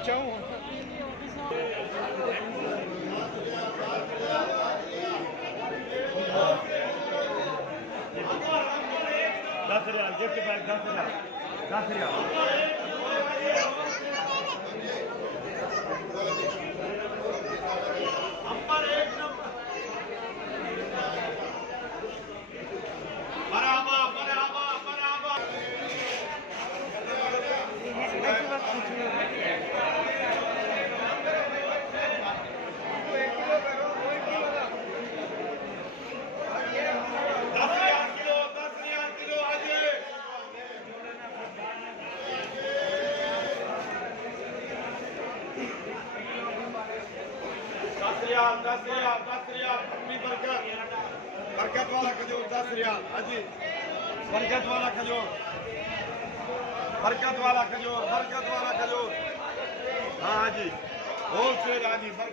खिंचाऊं। 10 riyal gift pack 10 riyal 10 riyal. दस रियाल अपनी बरकत वाला खजूर 10 रियाल। हाँ जी, बरकत वाला खजूर, बरकत वाला खजूर, बरकत वाला खजूर। हाँ जी, होलसेल। हाँ जी, बरकत।